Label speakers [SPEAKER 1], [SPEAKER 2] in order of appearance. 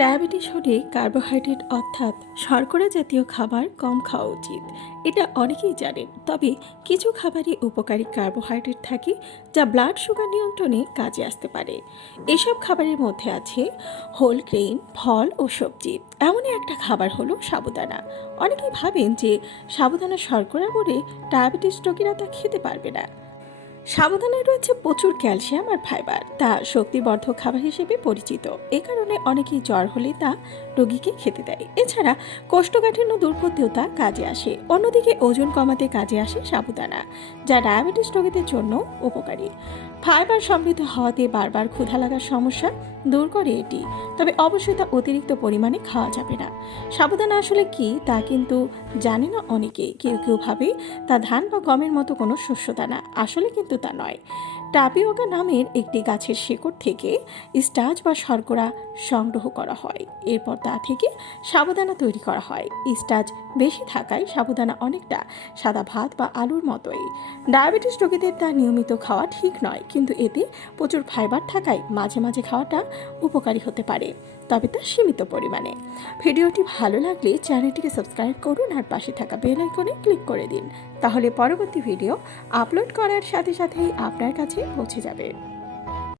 [SPEAKER 1] Diabetes হলে carbohydrate অর্থাৎ শর্করা জাতীয় খাবার কম খাওয়া উচিত। এটা অনেকেই জানেন, তবে কিছু খাবারে উপকারী কার্বোহাইড্রেট থাকে যা ব্লাড সুগার নিয়ন্ত্রণে কাজে আসতে পারে। এসব খাবারের মধ্যে আছে হোল গ্রেইন, ফল ও সবজি। এমনই একটা খাবার হলো সাবুদানা। অনেকেই ভাবেন যে সাবুদানা শর্করা বলে ডায়াবেটিস রোগীরা তা খেতে পারবে না। সাবুদানায় রয়েছে প্রচুর ক্যালসিয়াম আর ফাইবার। তা শক্তিবর্ধক খাবার হিসেবে পরিচিত। এ কারণে অনেকেই জ্বর হলে তা রোগীকে খেতে দেয়। এছাড়া কোষ্ঠকাঠিন্য দূর করতেও তা কাজে আসে। অন্যদিকে ওজন কমাতে কাজে আসে সাবুদানা, যা ডায়াবেটিস রোগীদের জন্য উপকারী। ফাইবার সমৃদ্ধ হওয়াতে বারবার ক্ষুধা লাগার সমস্যা দূর করে এটি। তবে অবশ্যই তা অতিরিক্ত পরিমাণে খাওয়া যাবে না। সাবুদানা আসলে কি তা কিন্তু জানে না অনেকেই কেউ কেউ ভাবে তা ধান বা গমের মতো কোনো শস্য দানা আসলে কিন্তু তা নয় টাপিওকা নামের একটি গাছের শেকড় থেকে স্টার্চ বা শর্করা সংগ্রহ করা হয়। এরপর তা থেকে সাবুদানা তৈরি করা হয়। স্টার্চ বেশি থাকায় সাবুদানা অনেকটা সাদা ভাত বা আলুর মতোই। ডায়াবেটিস রোগীদের তা নিয়মিত খাওয়া ঠিক নয়, কিন্তু এতে প্রচুর ফাইবার থাকায় মাঝে মাঝে খাওয়াটা উপকারী হতে পারে, তবে তা সীমিত পরিমাণে। ভিডিওটি ভালো লাগলে চ্যানেলটিকে সাবস্ক্রাইব করুন আর পাশে থাকা বেল আইকনে ক্লিক করে দিন। তাহলে পরবর্তী ভিডিও আপলোড করার সাথে সাথেই আপনার কাছে পৌঁছে যাবে।